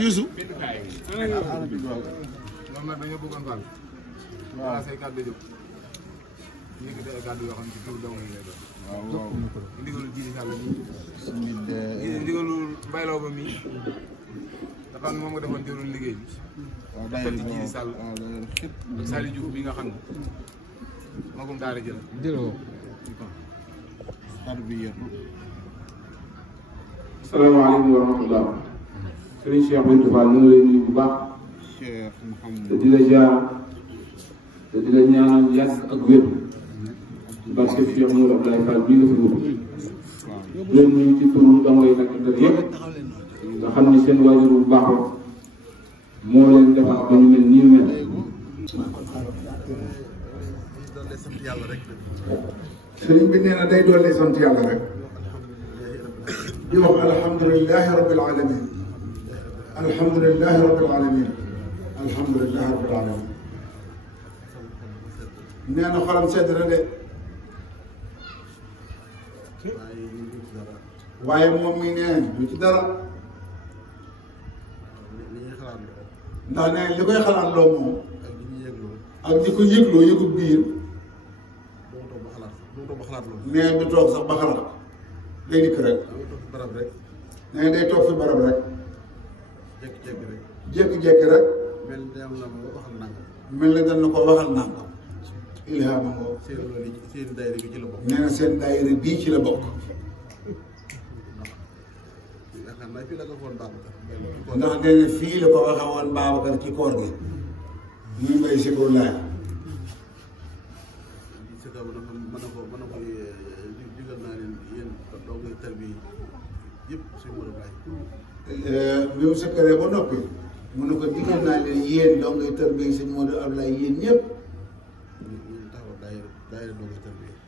Youssou moom nag dañoo bëggoon fal wala say kàddu jóg ñu ngi ay kàddu yoo xam ne ci tur dong lay doon waaw ndigalul Djily Sall mi ndigalul Mbaylaw ba mi dafa am moom nga defoon jëloon liggéey bi waaw dafa ci Djily Sall ak Saliou Diouf bi nga xam ne magum daara jël jëloo kàddu bi yéen asalaamaaleykum wa rahmatullah sëriñ Cheikh Bintou Fall ñu ngi lay nuyu bu baax te di la jaar te di la ñaanal yàgg ak wér parce que Cheikh Mourou Abdoulaye Fall bii nga fi wut leen nuyu ci turu damay nag ndër yëpp nga xam ni seen waajur bu baax moo leen defar ba ñu mel nii mel sëriñ bi nee na day doole sant yàlla rek di wax alhamdulilahi rabbil alamin alhamdulilahi rabbil alamin alhamdulilahi rabbil alamin nee na xolam sedd na de waaye moom mi nee du ci dara ndax nee li koy xalaat loo moom ak di ko yëgloo yëgu biir nee du toog sax ba xalaat day dikk rek nee day toog fi barab rek jékki-jékki rek mel na dañ na ko waxal nanga ilhaama ngoo nee na seen daayira bii ci la bokk ndax nee na fii la ko waxe woon Babacar ci koor gi muy mbay si ko laay digal naa leen yéen doo ngay tarbi yëpp suñu mën a bàyyi. bi mu sëkkaree ba noppi mu ne ko digal naa leen yéen doo ngay tarbi sëñ Modou Ablaye yéen ñëpp.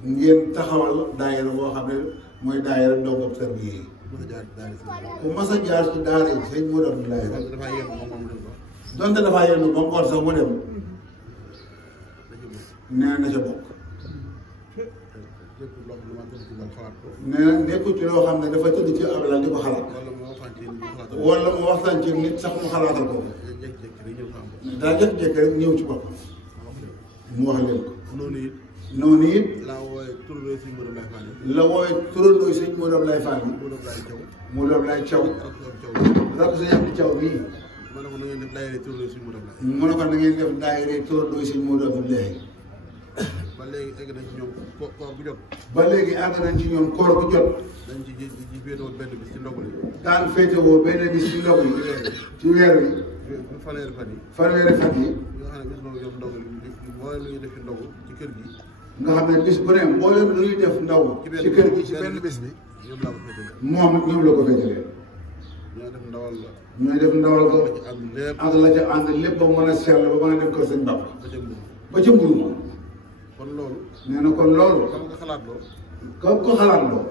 ngeen taxawal daayira boo xam ne mooy daayira ndongo tarbi yi. ku mas a jaar ci daara yi sëñ Modou Ablaye rek. donte dafaa yenn ba ngoon sax mu dem. nee na ca bokk. nee na nekkul ci loo xam ne dafa tëdd ci ab lal di ko xalaat. wala mu waxtaan ci nit sax mu xalaatal ko. daa jékki-jékki rek ñëw ci boppam. mu wax leen ko. noonu it. la wooye turandoo sëñ Modou Ablaye Fall bi. Modou Ablaye Thiaw. rakk sëñ Abdou Thiaw bii. mu ne ko na ngeen def daayira turandoo sëñ Modou Ablaye. mu ne ko na ngeen def daayira turandoo sëñ Modou Ablaye. ba léegi egg nañ ci ñoom koor bu jot. ba léegi àgg nañ ci ñoom koor bu jot. dañ ci féetewoo benn bis ci ndogu li. daan féetewoo benn bis ci ndogu li. ci weer wi. fanweeri fan yi. fanweeri fan yi. nga xam ne bis boobu ñoom ndogu li mboolem lu ñuy def ci ndogu ci kër gi. nga xam ne bis bu ne mboolem lu ñuy def ndogu. ci kër gi ci benn bis bi. ñoom laa ko féetewoo. moom ñoom la ko féetewee. ñooy def ndawal la. ñooy def ndawal ko. ak la ca ànd lépp ba mën a sell ba mën a dem kër sëñ Bamba. ba ca mburu ma. kon loolu. nee na kon loolu. xam nga xalaat loo. ko xalaat loo.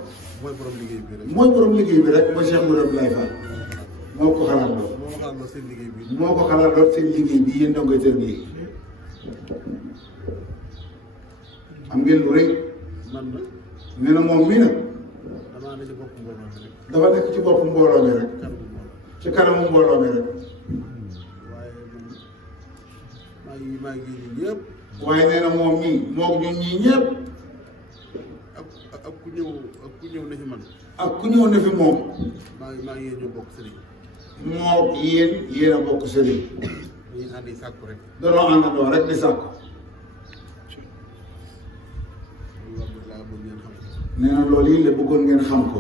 mooy borom liggéey bi rek. mooy borom liggéey bi rek mooy Cheikh Modou Ablaye Fall. moo ko xalaat loo. moo ko xalaat loo seen liggéey bi. moo ko xalaat loo seen liggéey bi yéen ndongo tër bi. am ngeen lu rëy. man nag. nee na moom mii nag. damaa ne ci bopp mbooloo mi rek. dafa nekk ci bopp mbooloo mi rek. ci kanamu mbooloo mi rek. waaye maa ngi ñëpp. waaye nee na moom mii moo ñun ñii ñëpp. ak ku ñëw ne fi man. ak ku ñëw ne fi moom. maa ngi yéen ñoo bokk sëriñ. moo yéen a bokk sëriñ. dañuy ànd di sàkku rek. danoo àndandoo rek di sàkku. nee na loolu yi la bëggoon ngeen xam ko.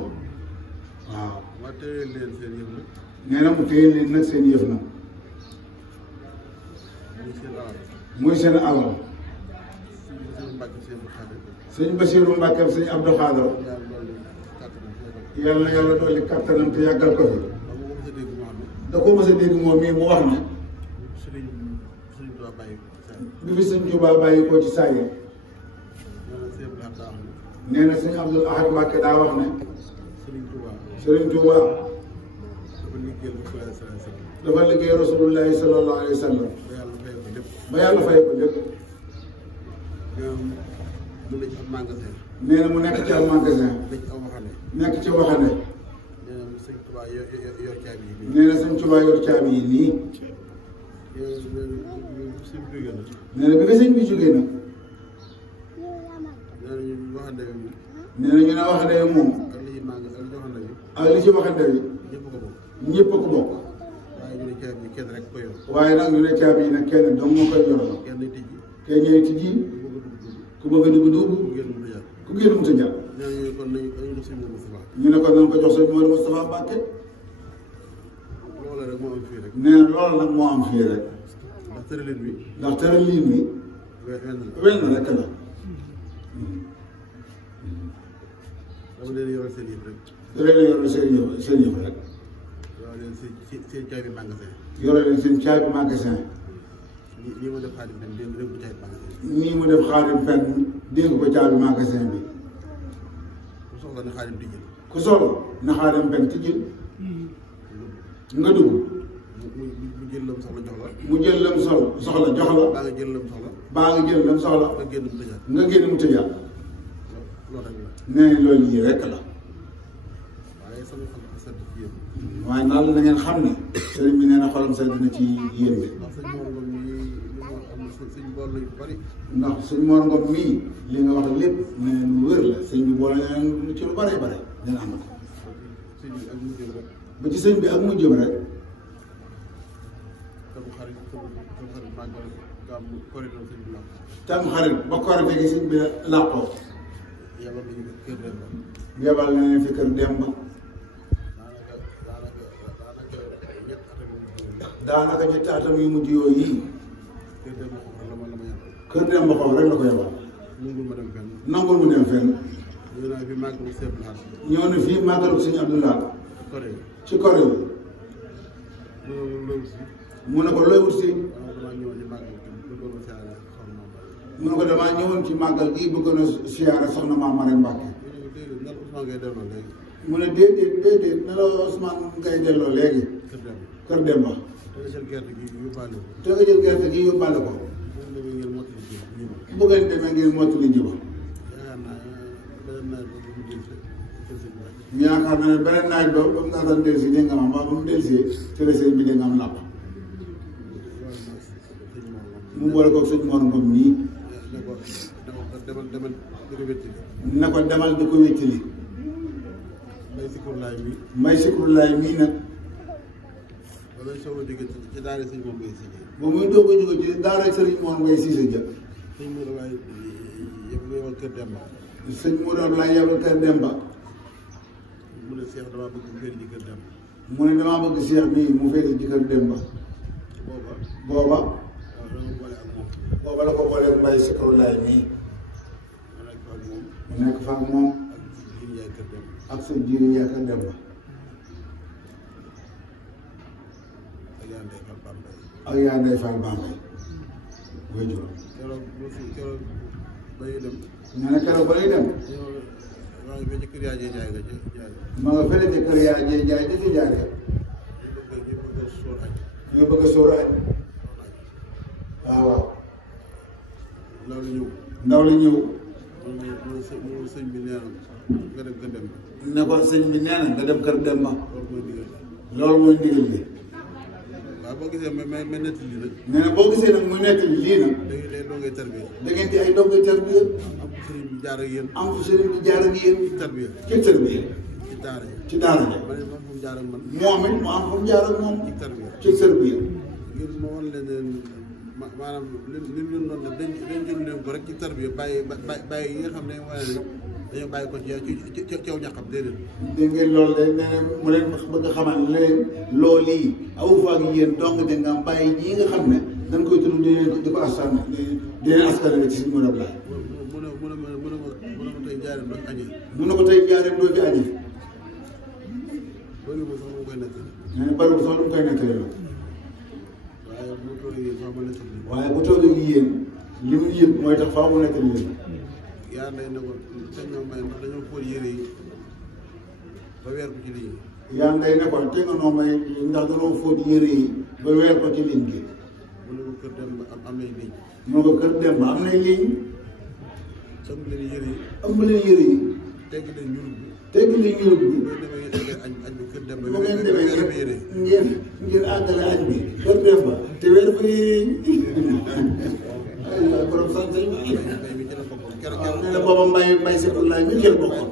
waaw. ma téye leen seen yëf nag. nee na mu téye leen nag seen yëf nag. muy seen alal. sëñ Basiiru Mbàkke sëñ Abdou Khadre. yàlla na yàlla dolli kattanam te yàggal ko fi. da ko mës a dégg moom mii mu wax ne. bi fi sëñ Tuubaa bàyyi ko ci saa yi. nee na sëñ Abdul Ahad Mbàkke daa wax ne. Sëriñ Tuubaa. dafa liggéey Rasulullaahi sallallahu alayhi wa sallam. ba yàlla fay ko lépp. nee na mu nekk ci am magasin. nekk ci waxande. nee na sëñ Tuubaa yor caabi yi nii. nee na bi nga sëñ bi jógee nag. nee na ñu ne waxande bi moom. ak li ci waxande bi. ñëpp a ko bokk. waaye nag ñu ne caabi yi nag kenn dong moo koy yor. kenn ñooy tijji. ku bëgg a dugg dugg. ku génn mu sa jàpp. ñu ne kon nañ ko jox sëñ Modou Moustapha Mbacke. nee na loolu nag moo am fii rek. ndax tëralin bi. wenn rek la. dama leen yoral seen yëf rek. da leen yoral seen yëf rek. yoral leen seen caabi magasin. yoral leen seen caabi magasin. nii mu def xaadim pen dénk ko caabi magasin. nii mu def xaadim pen dénk ko caabi magasin bi. ku soxla na xaadim tijjil. ku soxla na xaadim pen tijjil. nga dugg. mu jël lam soxla jox la. mu jël lam soxla jox la. baa nga jël lam soxla. baa nga jël lam soxla. nga génn mu tëjaat. nga génn mu tëjaat. loolu rek la. nee loolu yi rek la. waaye sama xol dafa sedd ci yéen. waaye daal na ngeen xam ne. sëriñ bi nee na xolam sedd na ci yéen bi. ndax sëñ Mor Ngom mii li ma am sëñ bool lañu bari. ndax sëñ Mor Ngom mii li nga wax lépp nee na lu wér la sëñ bi boole leen ci lu bare bare dina am ko. sëñ bi ak mujjëm rek. ba ci sëñ bi ak mujjëm rek. tam xarit ba korite gi sëñ bi làqoo. yebal nañu fi kër Demba. daanaka ñetti atam yu mujj yooyu yi. kër Demba xoox rek la ko yebal. nangul ma dem fenn. nangul mu dem fenn. ñëw naa fi màggalu Sëñ Abdou Lahad. ñëw na fii màggalu Sëñ Abdou Lahad. Koré. ci Koré bi. mu ne ko looy wut si. mu ne ko damaa ñëwoon ci màggal gi bëggoon a siyaare soxna Maam Marème Mbacke. mu ne déedéet ne la Ousmane ngay delloo léegi. Kër Demba. te nga jël gerte gi yóbbaale ko. bu ngeen demee ngeen mottali ji ba. yaakaar naa ne beneen naaj ba ba mu naan dellusi dégg nga ma mbaa ba mu dellusee tërësee bi dégg nga am làpp. mu boole ko sëñ Mor Ngom nii. ne ko demal di ko wéttali. may sikurulaay mii nag. ba muy soog a jóge ci daara sëñ Mor Mbaye Cissé. ba muy doog a jóge ci daara sëñ Mor Mbaye Cissé ja. sëñ Mourou Ablaye yebal Kër Demba. sëñ Mourou Ablaye yebal Kër Demba. mu ne Cheikh damaa bëgg mu féeri ji Kër Demba. mu ne damaa bëgg Cheikh mii mu féeri ji Kër Demba. booba. booba la ko boolee Mbaye sikurulaay mii. mu nekk fa ak moom. ak sa jiiri Njaay Kër Demba. ak yaa Ndey Fall Bambey. wéjur. keroog ba ñuy dem. ñu ne keroog ba ñuy dem. maa ngi fekk ci kër yaa jee jaay nga jaay. ma nga fële ci kër yaa jee jaay ci jaay ka. ñu bëgg a sóor añ. waaw. ndaw li ñëw. ndaw li ñëw. moom sëñ bi nee na nga dem Kër Demba. ne ko sëñ bi nee na nga dem Kër Demba. loolu mooy ndigal. loolu mooy ndigal li. waaw boo gisee may netti lii nag. nee na boo gisee nag muy nekk lii nag. day dongay tarbiya. da ngeen di ay dongay tarbiya. am fu sëriñ bi jaar ak yéen. am fu sëriñ bi jaar ak yéen. ci tarbiya. ci tarbiya. ci daara yi. ci daara ji. ma ne moom fu mu jaar ak man. moom it mu am fu mu jaar ak moom. ci tarbiya. ci tarbiya. ngir ma wan leen maanaam li ñu doon def dañ jël leen ko rek ci tarbiya bàyyi yi nga xam ne wane ne dañoo bàyyi ko ci caw ñaxam déedéet. dégg ngeen loolu de nee na mu leen bëgg a xamal ne leen loolu yi awu fa ak yéen donc da nga bàyyi ñii nga xam ne dañ koy tudd di ko askan di leen askanale ci suñu mën a blaay. mu ne tey jaaree doo fi añee. mu ne ko tey jaaree doo fi añee. loolu moom sax mu koy nettali. nee na bari bu sax lu mu koy nettali la. waaye bu toogee yéen sax ma nettali. waaye bu toogee ak yéen li mu yëg mooy tax faaw mu nettali leen. yaa ndey ne ko te ñoo may ndax dañoo fóot yére yi ba weer ko ci ligne bi. yaa ngay ne ko te nga noo may ndax dañoo fóot yére yi ba weer ko ci ligne bi. mu ne ko Kër Demba am nay ligne. mu ne ko Kër Demba am nay ligne. ëmb leen yére yi. ëmb leen yére yi. tegg leen ñurub bi. tegg leen ñurub bi. boo demee ngeen añ bi Kër Demba. bu ngeen demee yére ngeen àggale añ bi Kër Demba te weer fa yére yi. aywa borom sant yi. nee na booba may Seydou mi jël bokkoon.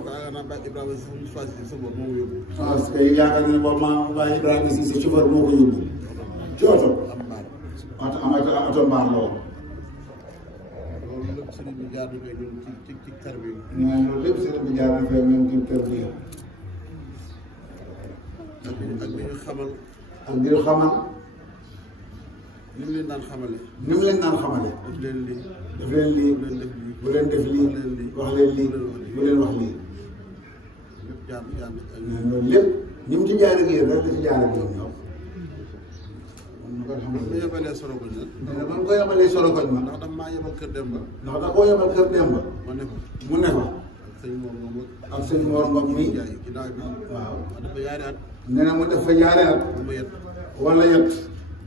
parce que yaakaar naa ne boobu maa Ibrahima Cissé chauffeur moo ko yóbbu. ci oto. oto mbaar la woon. loolu lépp sëriñ bi jaar na fee ñun ci tarbiya. nee loolu lépp sëriñ bi jaar na fee ñun ci tarbiya. ak li ñu xamal. ak di xamal. ni mu leen daan xamale. ni mu leen daan xamale. def leen lii. def leen lii. bu leen def lii. wax leen lii. bu leen wax lii. lépp jaar ak loolu lépp ni mu ci jaar ak yéen rek la ci jaar ak yéen ñoom. man ma yebalee solo ko nag. nee na man ko yebalee solo koñ ma. ndax dama maa yebal Kër Demba. ndax da koo yebal Kër Demba. ma ne fa. mu ne fa. ak sëñ Mor Ngom ak sëñ Mor Ngom mi. jaay ginnaaw bi. waaw. ma dafa yaari at. nee na mu def fa yaari at. mu ma yet. wala yet.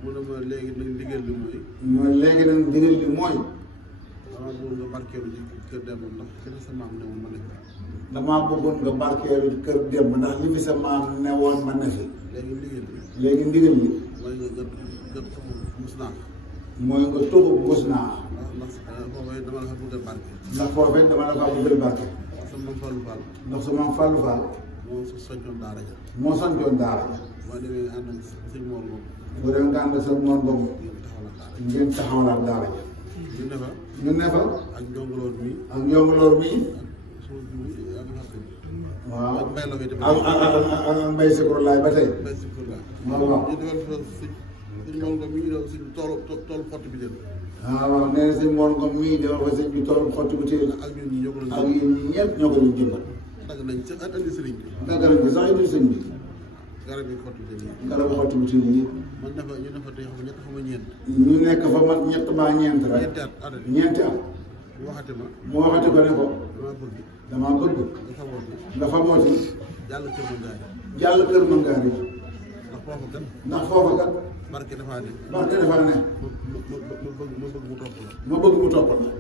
mu ne ma léegi nag ndigal li mooy. mooy léegi nag ndigal li mooy. damaa bëggoon nga barkeelu ci Kër Demba ndax ci la sa maam ne woon ma ne fa. damaa bëggoon nga barkeelu Kër Demba ndax li fi sa maam ne woon ma ne fi. léegi ndigal li. léegi ndigal li. mooy nga tuxu mus naa. mooy nga tuxu mus naa. ndax foofee dama la fa bëgg a barke. ndax foofee dama la faa bëggal barke. sa maam Fallou Fall. ndax sa maam Fallou Fall. moo sancoon daara ja. moo sancoon daara ja. boo demee ànd ak sëñ Mor Ngom. bu dee nga ànd ak sa Mor Ngom. ngeen taxawalaat daara ja. ñu ne fa. ñu ne fa. ak njongoloor mi. ak njongoloor mi. waaw ak mbay la koy defee. ak mbay Sikru laay ba tey. mbay si kur la. waaw waaw. ñu defal fa sëñ Mor Ngom mi ngi doon suñu toolu xotti bi jël. waaw nee na sëñ Mor Ngom mii dafa fa sëñ bi toolu xotti bu teel. ak ñun ñii ñoo ko doon ak yéen ñi ñëpp ñoo ko doon jëmbat. dagg nañ sa andi sëriñ bi. dagg nañ ko sax indi sëñ bi. garab yi xotti bi jël yi. garabu xotti bu teel yi. man dafa ñu dafa tey xam ñett xam ñeent. ñu nekk fa mat ñett mbaa ñeent rek. ñeenti at at ñeenti at. mu waxati ma. mu waxati ko ne ko. damaa bëgg. damaa bëgg. dafa woote. nga fa mooti. jàll kër Mangaari. jàll kër Mangaari. ndax foofa kat. ndax foofa kat. barke dafaa ne. barke dafaa ne. ma bëgg mu topp la. ma bëgg mu topp la.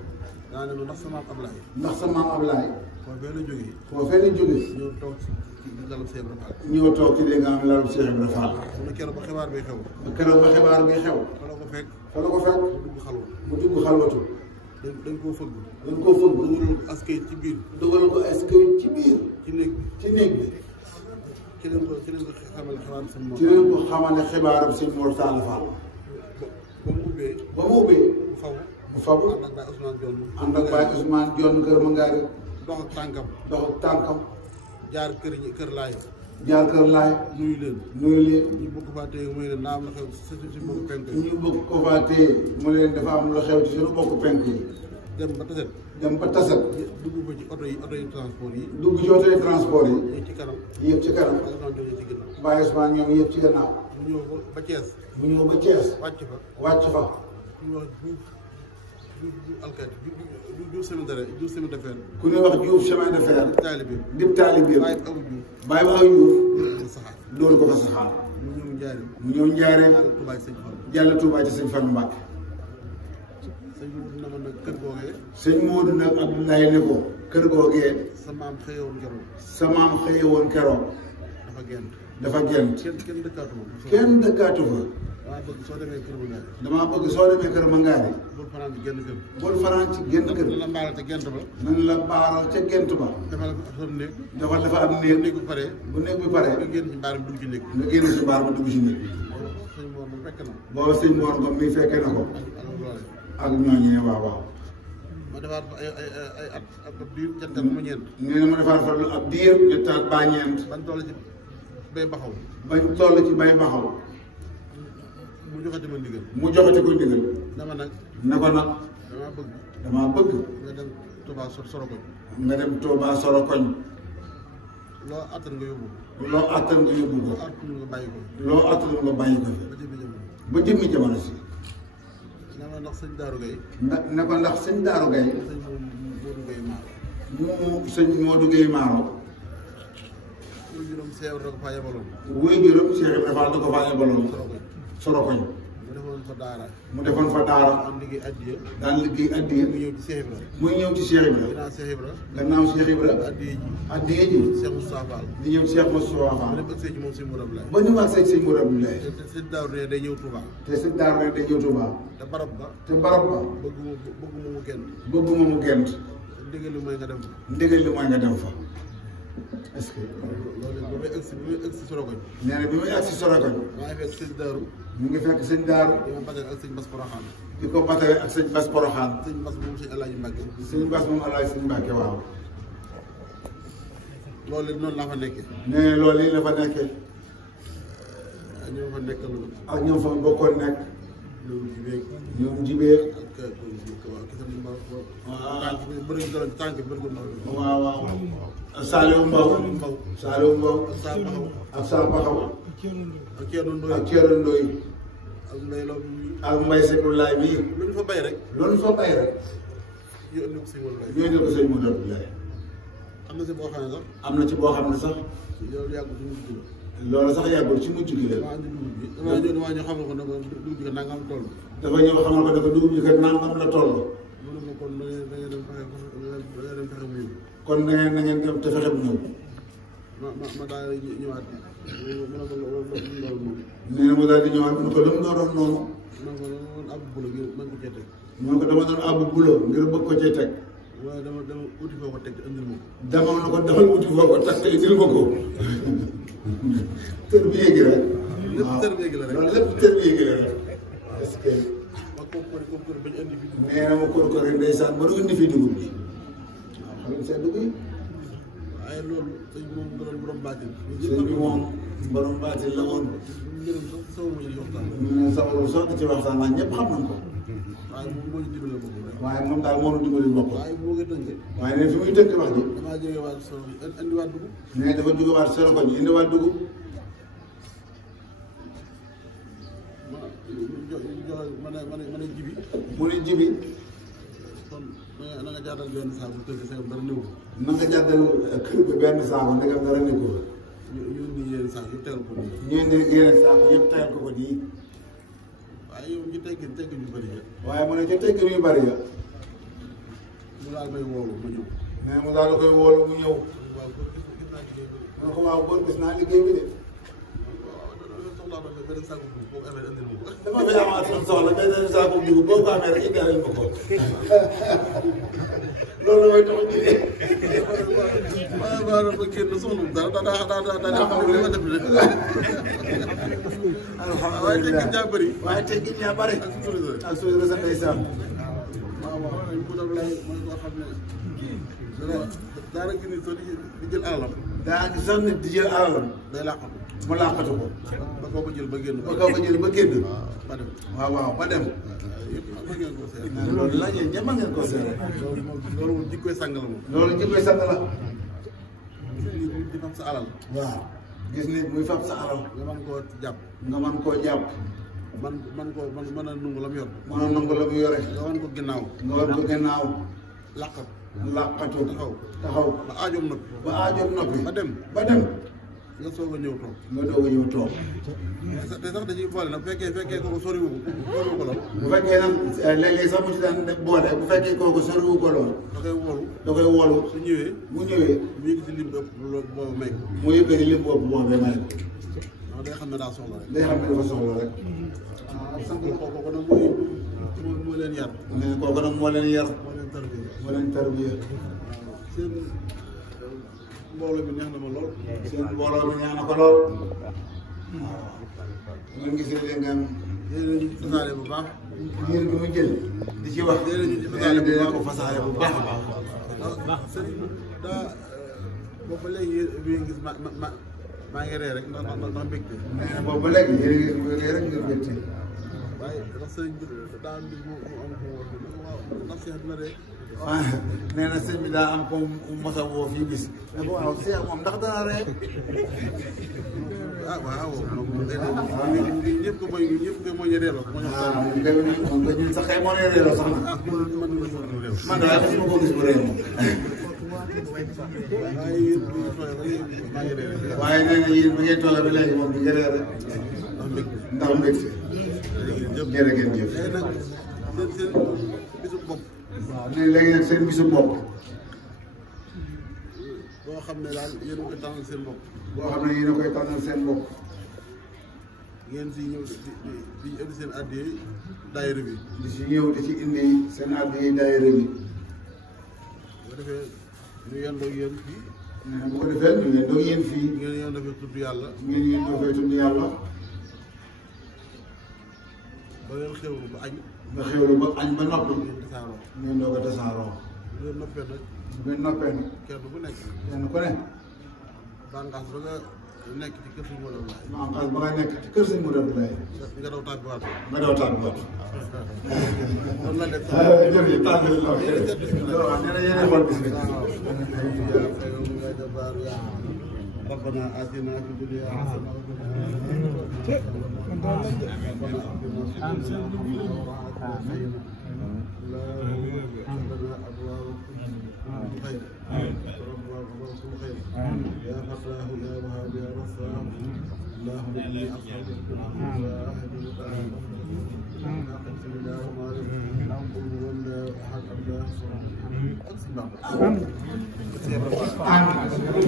daa ne ma ndax sama maam Ablaye. ndax sa maam Ablaye. foofee la jógee. foofee la jógee. ñëw toog ci lalu Cheikh Ibra Fall. ñëw toog ci dégg nga am lalu Cheikh Ibra Fall. su ne keroog ba xibaar bi xew. keroog ba xibaar bi xew. fa la ko fekk. fa la ko fekk. mu dugg xalwa. mu dugg xalwatu. dañ koo fëgg. dañ koo fëgg. dugalal ko askay ci biir. dugal ko est-ce ci biir. ci néeg bi. ci néeg bi. ci leen ko xamal xibaar sama moom. ci leen ko xamale xibaaram sëñ Mor Talla Fall. ba mu ubbee. ba mu ubbee. mu faw. mu fabu. ànd ak Baye Ousmane Dione. ànd ak Baye Ousmane Dione kër Mangaari. dox ak tànkam. dox ak tànkam. jaar kër laay. jaar kër laay. nuyu leen. nuyu leen. ñu bëgg faa téye muy ne naa am la xew si mbokku penk yi. ñu bëgg ko faa téye mu leen dafa am lu xew ci suñu bokk penk yi. dem ba taset. dem ba tasat. dugg ko ci oto yi transport yi. dugg ci oto yi transport yi. yéeg ci kanam. yëpp ci kanam. ak noonu jógee ci ginnaaw. Baye Ousmane ñoom yëpp ci gannaaw. mu ñëw ba Thiès. mu ñëw ba Thiès. wàcc fa. wàcc fa. ñu wax Diouf alkaati Diouf chemin de fer. ku ñuy wax Diouf chemin de fer. taalibe. dib taalibe. bàyyi aw Diouf. bàyyi ba aw Diouf. saxaar. loolu ko fa saxaar. mu ñëw Njaaréem. mu ñëw Njaaréem. jàll Touba ci sëñ Fall. jàll Touba ci sëñ Fall Mbacke. sëñ bi dina mën nag kër googee. sëñ Modou nag Abdoulaye ne ko. kër googee. sa maam xëyoon keroog. sa maam xëye woon keroog. dafa gént. dafa gént. kenn dëkkaatu ma. kenn dëkkaatu fa. damaa bëgg soo demee kër Mangaari. damaa bëgg soo demee kër Mangaari. bul fanaan ci genn kër. bul fanaan ci génn kër. nan la mbaaral te gent ba. nan la baaral ca gént ba. defal ko ab néeg. dafa am néeg. néeg bu paree. bu néeg bi paree. nga génn ci mbaaram dugg ci néeg. nga génn ci baar ba dugg ci néeg bi. sëñ Mor moom fekk na. booba sëñ Mor Ngom mi fekkee na ko. ak loole. ak ñooñee waaw waaw. ma defaat fa ay at ak diir jantal ma ñeent. nee na ma defaat fa ab diir ñettaat baa ñeent. ban toll ci bay baxaw. bañ toll ci bay baxaw. mu joxati ma ndigal. mu joxati ko ndigal. dama nag. ne ko nag. damaa bëgg. damaa bëgg. nga dem Touba soro ko. nga dem Touba soro koñ. loo attan nga yóbbu. loo attan nga yóbbu ko. loo attan nga bàyyi ko. loo attan nga bàyyi ko fi. ba jëmmi jamono. ba jëmmi jamono si. ne ma ndax sëñ Daaru Gaye. ne ko ndax sëñ Daaru Gaye. sëñ Modou Gaye Maaro. mu sëñ Modou Gaye Maaro. wuy juróom seewar da ko faa yebaloon. wuy juróom Cheikh Ibrahima Fall da ko faa yebaloon. soro koñ. mu defoon fa daara. mu defoon fa daara. daan liggéey addiya. daan liggéey addiya. mu ñëw ci Cheikh Ibra. muy ñëw ci Cheikh Ibra. ginnaaw Cheikh Ibra. gannaaw Cheikh Ibra. addiya ji. addiya ji. Cheikh Moustapha Fall. di ñëw Cheikh Moustapha mu Fall. dem ak ci moom sëñ Modou Abdoulaye. ba ñu wax sëñ Modou Abdoulaye. te sëñ Daaru ne day ñëw Touba. te sëñ Daaru rek day ñëw Touba. te barab ba. te barab ba. bëgg mu génn. bëgguma mu gent. ndigal li mooy nga dem fa. ndigal li mooy nga dem fa. est-ce que. loolu ba muy agsi Sorokoñ. nee na bi muy agsi Sorokoñ. maa ngi fekk sëñ Daaru. mu ngi fekk sëñ Daaru. di ma batale ak sëñ Bass Poroxaan. di ko batale ak sëñ Bass Poroxaan. sëñ Bass moom sëñ Alaaji Mbàkke. sëñ Bass moom Alaaji sëñ Mbàkke waaw. loolu noonu laa fa nekkee. nee na loolu yi la fa nekkee. ak ñoo fa nekkaloon. ak ñoom fa bokkoon nekk. ñoom jibee. ñoom jibee. ak tànk bi bëri ñu doon tànk bi bëri ko mbaw. waaw waaw. Saliou Mbaw. Saliou Mbaw. ak Saa Baxaw. ak ak Thierno Ndoye. Thierno Ndoye. ak Thierno Ndoye. ak Mbaye Law bi. ak Mbaye Seydou Laye bii. lu ñu fa bay rek. loolu fa bay rek. ñu indi ko sëñ Modou Laye. ñoo jël ko sëñ Modou Abdoulaye. am na si boo xam ne sax. am na ci boo xam ne sax. loolu yàgg ci mujj gi. loolu sax yàggul ci mujj gi la. damaa andi dugub bi. damaa ñëw xamal ko ne ko dugub bi kat nangam toll. dafa ñëw xamal ko ne ko dugub ji kat nangam la toll. mu ne ma kon da ngeen dem fexe mu ñëw. kon na ngeen dem te fexe bu ñëw. ma daal di ñëwaat. mu ne ma loolu moom. nee na mu daal di ñëwaat mu ne ko lu mu dooroon noonu. man ko doon ab bulo ngir mën ko cee teg. mu ne ko dama doon àbb bulo ngir bëgg ko cee teg. waaye dama uti foo ko teg te indil ma ko. dama na ko demal uti foo ko teg te indil ma ko. tër bi yéegi rek. lépp tër bi yéegi la rek. loolu lépp tër bi yéegi la rek. est-ce que. ma kooku bañ indi fi dugub. nee na ma kóor-kóor ndeysaan ba du indi fi dugub bi. waaw xam nga seen dugub yi. waaye loolu sëñ moom nga doon borom baatin. sëñ bi moom borom baatin la woon. mbirum sax sama mujj waxtaan. ñu ne sax di ci waxtaan waaye ñëpp xam nañ ko. waaye moom moo ñu dimbali boppam rek. waaye moom daal moo ñu dimbali boppam. waaye moo ngi tënk. waaye ne fi muy tënk wax ji. damaa jógee waat solo indiwaat dugub. mais dafa jógewaat Sorokoñ indiwaat dugub. ma ne jibi. mu ne jibi. kon na nga jàddal benn saako kër gi sa dara néew. na nga jàddal kër ga benn saako ndegam dara nekkul. ñu indi yeneen saako yëpp tegal ko nii. ñu indi yeneen saako yëpp tegal ko nii. waaye yow ñu teggin yu bëri ya. waaye mu ne ca teggin yu bëri ya. mu daal may woolu ma ñëw. mais mu daal koy woolu mu ñëw. waaw góor gis naa liggéey bi. ma ne ko waaw góor gis naa liggéey bi de. waaw soxlaa na benn saako bu boo ko amee indil ma ko. dama fi amaat sama soxla benn saako dugub boo ko amee rek indaale ma ko. loolu la may tax a jugee. waaw waaw ba génn soxla dara daa xam ne li ma def de. alhamdulilah waaye teggin jaa bëri. waaye teggin yaa bëri. ak suñu sa ndeysaan. waaw waaw ku dem lay mooy koo xam ne daanaka nit soo di jël alalam. daa ngi sax nit di jël alalam. day làqatu. mu làqatu ko. ba koo ko jël ba génn. ba koo ko jël ba génn. ba dem. waaw waaw ba dem. yëpp ma ngeen ko seet. loolu la yéen ñëpp ngeen ko seet. loolu moom jikkoy sang la moom. loolu jikkoy sang la. di fab sa alal. waaw gis nit muy fab sa alal. nga mën koo jàpp. nga mën koo jàpp. mën a nungu la mu yor. mën a nangu la mu yore. nga wan ko ginnaaw. nga war ko gannaaw. làqatu. làqatu. taxaw. ba aajoom noppi. ba aajoom noppi. ba dem. nga soog a ñëw toog. nga doog a ñëw toog. te sax dañuy boole nag bu fekkee kooku soriwu ko lool. bu fekkee nag léeg-léeg sax mu ci daan boole bu fekkee kooku soriwu ko lool. da koy wolu. da koy wolu. su ñëwee. mu ñëwee. mu yëkkati lim ëpp loolu boobu may ko. mu yëkkati lim boobu boobee may ko. waaw day xam ne daa soxla rek. day xam ne dafa soxla rek. sant kooku nag moo leen yar. mais kooku nag moo leen yar. moo leen tarbiya. moo leen tarbiya. seen mbooloo bi neex na ma lool. seen mbooloo bi neex na ko lool. waaw. ngeen gisee dégg nga yéen a ñu fasaale bu baax. ngir gi mu jël. di ci wax. yéen a ñu fasaale bu baax ko fasaale bu baax a baax. ah sëriñ daa boobu ba léegi yéen gis maa ngi ree rek ndax mbégte. nee na boobu ba léegi yéen a ngi rek ngir mbégte. waaye ndax sëriñ bi daa am mbir mu am ko woon waaw ndax seet na de. waaw nee na sëñ bi daa am ko mos a woo fii bis. ne ko waaw Cheikh moom ndax dana ree. ah waaw moom ñëpp ko mooy ñu reeloo ko. moom kay ñun sax kay moo leen reeloo sax na. man daal dafa ma ko gis bu ree moom. waaye nee na yéen bi ngeen toll ba léegi moom bi ngeen ree rek. ndax mbégte. jërë ngeen jëf. seen bisu bopp. waaw nee léegi nag seen bisu bopp. boo xam ne daal yéen a koy tànnal seen bopp. boo xam ne yéen a koy tànnal seen bopp. ngeen si ñëw di indi seen addiya daayira bi. di si ñëw di ci indi seen addiya daayira bi. bu ko defee ñu yendoo yéen fii. nee na bu ko defee ñu yendoo yéen fii. ngeen yendoo fee tudd yàlla. ngeen yendoo fee tudd yàlla. ba ngeen xewlu ba añ. nga xewlu ba añ ba noppi. ngeen tasaaroo. ngeen doog a tasaaroo. bu ngeen noppee nag. bu ngeen noppee nag. kenn ku nekk. kenn ku ne. bànqaas ba nga nekk ci kër Sëñ Modou Abdoulaye. bànqaas ba nga nekk ci kër Sëñ Modou Abdoulaye. nga daw tàbbiwaat. nga daw tàbbiwaat. noonu la def. jërëjëf tàmbali la waaw nee na yéen a xool bis bi. ربنا آتنا في الدنيا حسنة وفي الآخرة حسنة لنا أبواب الخير يا فتاه يا وهاب يا رفاع اللهم إني أسألك بالواحد المتعال أقسم الله ومالك قل هو الله أحد الله الصمد أقسم الله